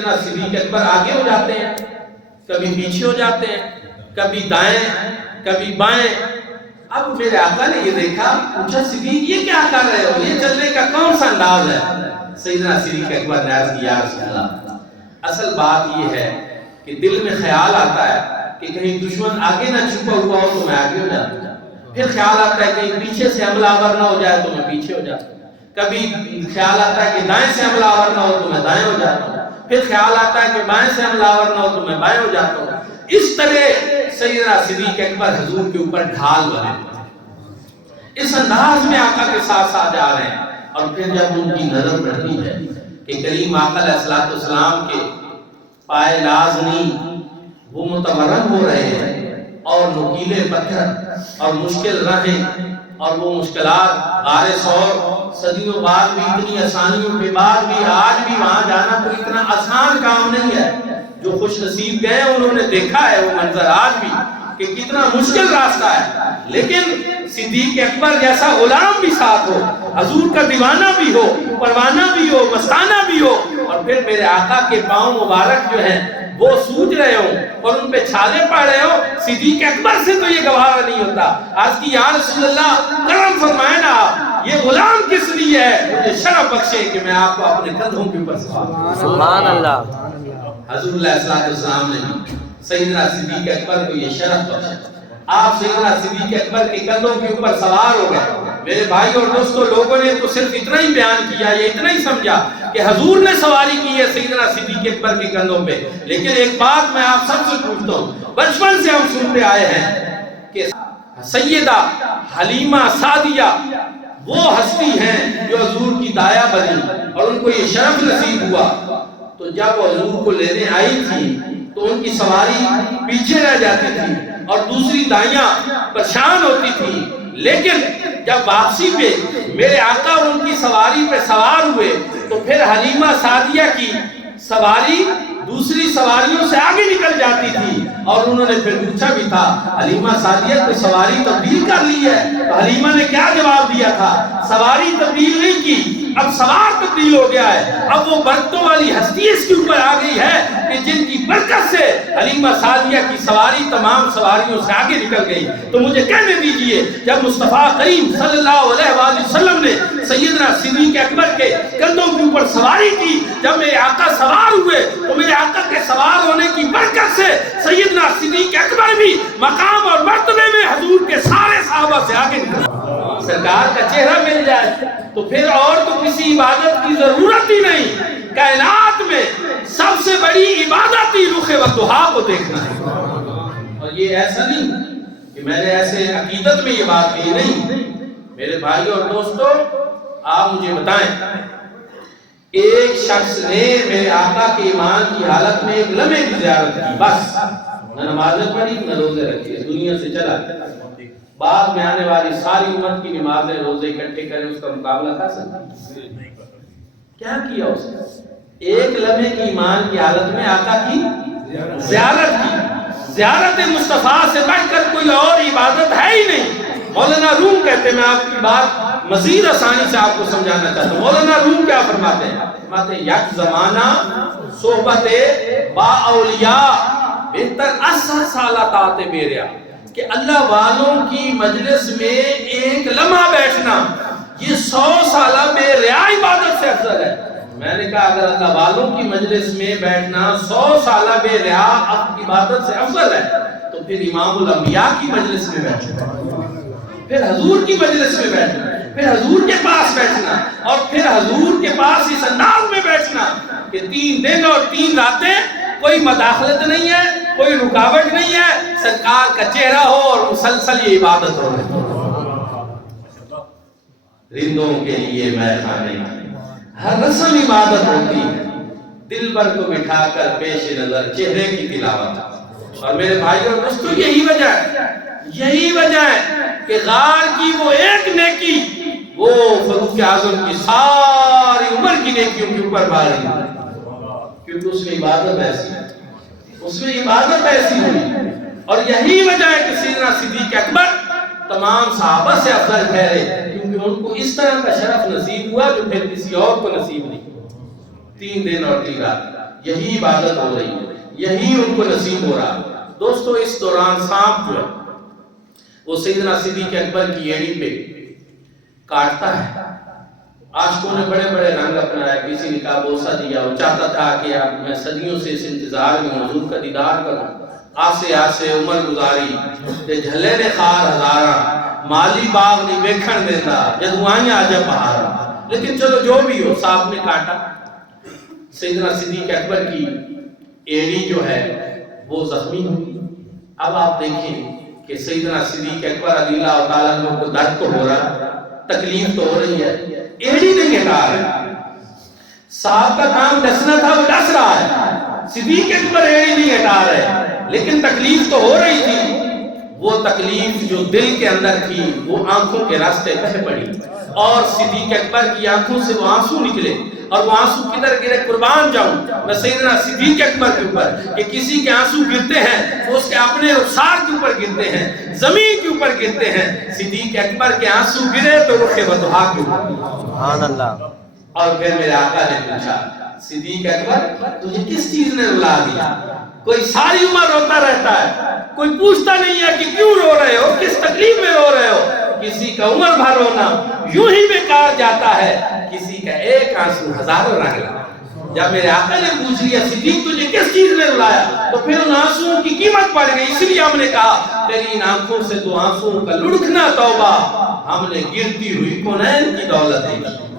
سیدنا صدیق اکبر آگے ہو جاتے ہیں، کبھی پیچھے ہو جاتے ہیں، کبھی دائیں کبھی بائیں۔ اب میرے آقا نے یہ دیکھا، پوچھا صدیق یہ کیا کر رہے ہو، یہ چلنے کا کون سا انداز ہے؟ سیدنا صدیق اکبر نے عرض کیا، یا رسول اللہ، اصل بات یہ ہے کہ دل میں خیال آتا ہے کہ کہیں دشمن آگے نہ چھپا ہوا ہو تو میں آگے ہو جاتا ہوں، پھر خیال آتا ہے کہیں پیچھے سے حملہ آور نہ ہو جائے تو میں پیچھے ہو جاتا ہوں، کبھی خیال آتا ہے کہ دائیں سے حملہ آور نہ ہو تو میں دائیں ہو جاتا ہوں، پھر خیال آتا ہے کہ بائیں سے حملہ آور نہ ہو تو میں بائیں ہو جاتا ہوں۔ اس طرح سیدنا صدیق اکبر حضور کے اوپر ڈھال بنے، اس انداز میں آقا کے ساتھ ساتھ جا رہے ہیں۔ اور پھر جب ان کی نظر پڑتی ہے کہ کریم آقا علیہ السلام کے پائے لازمی وہ متورم ہو رہے ہیں، اور نکیلے پتھر اور مشکل راہیں اور وہ مشکلات غار ثور، صدیوں بعد بھی اتنی آسانیوں کے بعد بھی آج بھی وہاں جانا کوئی اتنا آسان کام نہیں ہے۔ جو خوش نصیب گئے انہوں نے دیکھا ہے وہ منظر آج بھی کہ کتنا مشکل راستہ ہے، لیکن صدیق اکبر جیسا غلام بھی ساتھ ہو، حضور کا دیوانہ بھی ہو، پروانہ بھی ہو، مستانہ بھی ہو، اور پھر میرے آقا کے پاؤں مبارک جو ہیں وہ سوج رہے ہوں اور ان پہ چھالے پڑ رہے ہوں، صدیق اکبر سے تو یہ گوارا نہیں ہوتا۔ آج کی یا رسول اللہ کرم فرمائے نا، یہ غلام کس لیے ہے؟ مجھے شرف بخشے کہ میں آپ کو اپنے کندھوں کے اوپر سوار۔ سبحان اللہ۔ حضور علیہ السلام نے سیدنا صدیق اکبر کو یہ شرف بخشا، آپ سیدنا صدیق اکبر کے کندھوں کے اوپر سوار ہو گئے۔ میرے بھائی اور دوستو، لوگوں نے تو صرف اتنا ہی بیان کیا، یہ اتنا ہی سمجھا کہ حضور نے سواری کی ہے سیدنا صدیق اکبر کے کندھوں پہ، لیکن ایک بات میں آپ سب سے پوچھتا ہوں، بچپن سے ہم سنتے آئے ہیں کہ سیدہ حلیمہ سعدیہ وہ ہستی ہیں جو حضور کی دایا بنی اور ان کو یہ شرف نصیب ہوا، تو جب وہ حضور کو لینے آئی تھی تو ان کی سواری پیچھے رہ جاتی تھی اور دوسری دائیاں پریشان ہوتی تھی، لیکن جب واپسی پہ میرے آقا ان کی سواری پہ سوار ہوئے تو پھر حلیمہ سعدیہ کی سواری دوسری سواریوں سے آگے نکل جاتی تھی، اور انہوں نے پھر پوچھا بھی تھا حلیمہ سعدیہ کو سواری تبدیل کر لی ہے؟ تو حلیمہ نے کیا جواب دیا تھا؟ سواری تبدیل نہیں کی، اب سوار تبدیل ہو گیا ہے، اب وہ برکتوں والی ہستی اس کے اوپر آ گئی ہے کہ جن کی برکت سے حلیمہ سعدیہ کی سواری تمام سواریوں سے آگے نکل گئی۔ تو مجھے کہنے دیجئے، جب مصطفیٰ کریم صلی اللہ علیہ وآلہ وسلم نے سیدنا صدیق اکبر کے کندھوں کے اوپر سواری کی، جب میرے آقا سوار ہوئے تو میرے آقا کے سوار ہونے کی برکت سے سیدنا صدیق اکبر بھی مقام اور مرتبے میں حضور کے سارے صحابہ سے آگے نکل۔ سرکار کا چہرہ مل جائے تو پھر اور تو کسی عبادت کی ضرورت ہی نہیں۔ کائنات میں سب سے بڑی عبادت ہی رخ والضحیٰ کو دیکھنا ہے، اور یہ ایسا نہیں کہ میں نے ایسے عقیدت میں یہ بات کہی نہیں۔ میرے بھائی اور دوستو، آپ مجھے بتائیں، ایک شخص نے میرے آقا کے ایمان کی حالت میں ایک لمحے کی زیارت کی، بس نہ نمازیں پڑھی نہ روزے رکھے، دنیا سے چلا۔ بعد میں آنے والی ساری امت کی نمازیں روزے اکٹھے کریں، اس کا مقابلہ کر سکتے ہیں؟ کیا کیا اس نے؟ ایک لمحے کی ایمان کی حالت میں آقا کی زیارت کی۔ زیارت مصطفیٰ سے بڑھ کر کوئی اور عبادت ہے ہی نہیں۔ مولانا روم کہتے ہیں، میں آپ کی بات مزید آسانی سے آپ کو سمجھانا چاہتا ہوں۔ مولانا روم کیا فرماتے ہیں؟ فرماتے ہیں یک زمانہ صحبت با اولیاء بہتر 80 سالہ طاعت بیریا، کہ اللہ والوں کی مجلس میں ایک لمحہ بیٹھنا یہ 100 سالہ بے ریا عبادت سے افضل ہے۔ میں نے کہا اگر اللہ والوں کی مجلس میں بیٹھنا 100 سالہ بے ریا عبادت سے افضل ہے تو پھر امام الانبیاء کی مجلس میں بیٹھنا، پھر حضور کی مجلس میں بیٹھنا، پھر حضور کے پاس بیٹھنا، اور پھر حضور کے پاس اس انداز میں بیٹھنا کہ 3 دن اور 3 راتیں کوئی مداخلت نہیں ہے، کوئی رکاوٹ نہیں ہے، سرکار کا چہرہ ہو اور مسلسل یہ عبادت ہو رہی۔ رندوں کے لیے میخانے ہر رسم عبادت ہوتی ہے، دل بر کو بٹھا کر پیش نظر چہرے کی تلاوت۔ اور میرے بھائی اور دوستو، یہی وجہ ہے کہ غار کی وہ ایک نیکی وہ فاروق اعظم کی ساری عمر کی نیکیوں کے اوپر بھاری، کیونکہ اس میں عبادت ایسی ہوئی۔ اور یہی وجہ ہے کہ سیدنا صدیق اکبر تمام صحابہ سے افضل ٹھہرے، کیونکہ ان کو اس طرح کا شرف نصیب ہوا جو پھر کسی اور کو نصیب نہیں۔ 3 دن اور 3 رات یہی عبادت ہو رہی ہے، یہی ان کو نصیب ہو رہا ہے۔ دوستو اس دوران سانپ جو ہے وہ سیدنا صدیق اکبر کی ایڑی پہ کاٹتا ہے۔ عاشقوں نے بڑے بڑے رنگ اپنایا، کسی نے کہا بوسہ دیا، وہ چاہتا تھا کہ اب میں صدیوں سے اس انتظار میں حضور کا دیدار کروں۔ آسے آسے عمر گزاری تے جھلے نے خار ہزاراں، مالی باغ نہیں ویکھن دیتا جدوائیاں عجب بہاراں۔ لیکن چلو جو بھی ہو، سانپ نے کاٹا۔ سیدنا صدیق اکبر کی ایڑی جو ہے وہ زخمی ہوئی۔ اب آپ دیکھیں کہ سیدنا صدیق اکبر رضی اللہ تعالیٰ عنہ کو درد تو ہو رہا، تکلیف تو ہو رہی ہے، ایڑی نہیں ہٹا رہے۔ صاحب کا کام ڈسنا تھا، وہ ڈس رہا ہے، صدیق اکبر ایڑی نہیں ہٹا رہے، لیکن تکلیف تو ہو رہی تھی۔ وہ تکلیف جو دل کے اندر تھی وہ آنکھوں کے راستے بہہ پڑی، اور صدیق اکبر کی آنکھوں سے وہ آنسو نکلے، اور وہ آنسو کدھر گرے؟ قربان جاؤں میں سیدنا صدیق اکبر کے اوپر کہ کسی کے آنسو گرتے ہیں وہ اس کے اپنے رخسار کے اوپر گرتے ہیں، زمین کے اوپر گرتے ہیں۔ صدیق اکبر کے آنسو گرے تو رخ بطحا کے اوپر۔ سبحان اللہ۔ اور پھر میرے آقا نے پوچھا، صدیق اکبر تجھے کس چیز نے رلا دیا؟ کوئی ساری عمر روتا رہتا ہے، کوئی پوچھتا نہیں ہے کہ کیوں رو رہے ہو، کس تکلیف میں رو رہے ہو۔ کسی کا عمر بھر رونا یوں ہی بیکار جاتا ہے، کسی کا ایک آنسو ہزاروں رنگ لاتا ہے۔ جب میرے آقا نے پوچھ لیا صدیق تجھے کس چیز نے رلایا، تو پھر ان آنسوؤں کی قیمت پڑ گئی۔ اس لیے ہم نے کہا تیری ان آنکھوں سے تو آنسوؤں کا لڑکنا توبہ، ہم نے گرتی ہوئی کونین کی دولت دیکھی۔